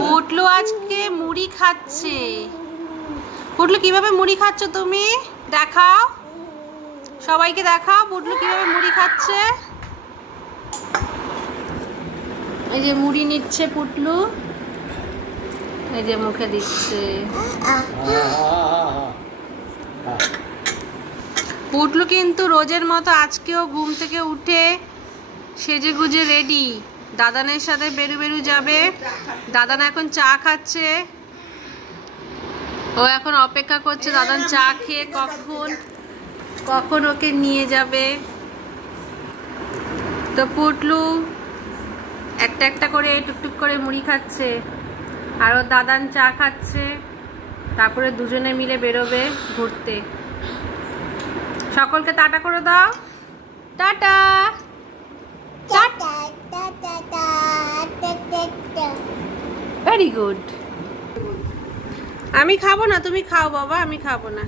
পুটলু আজকে মুড়ি খাচ্ছে। পুটলু কিভাবে মুড়ি খাচ্ছ তুমি? দেখাও, সবাইকে দেখাও পুটলু কিভাবে মুড়ি খাচ্ছে। এই যে মুড়ি নিচ্ছে পুটলু, এই যে মুখে দিচ্ছে। পুটলু কিন্তু রোজের মতো আজকেও ঘুম থেকে উঠে সেজে গুজে রেডি, দাদানের সাথে বেরু যাবে। দাদান এখন চা খাচ্ছে, ও এখন অপেক্ষা করছে দাদান চা খেয়ে কখন ওকে নিয়ে যাবে। তো পুটলু একটা একটা করে টুকটুক করে মুড়ি খাচ্ছে, আর ও দাদান চা খাচ্ছে। তারপরে দুজনে মিলে বেরোবে ঘুরতে। সকলকে টাটা করে দাও, টাটা। Very good. আমি খাবো না, তুমি খাও বাবা, আমি খাবো না।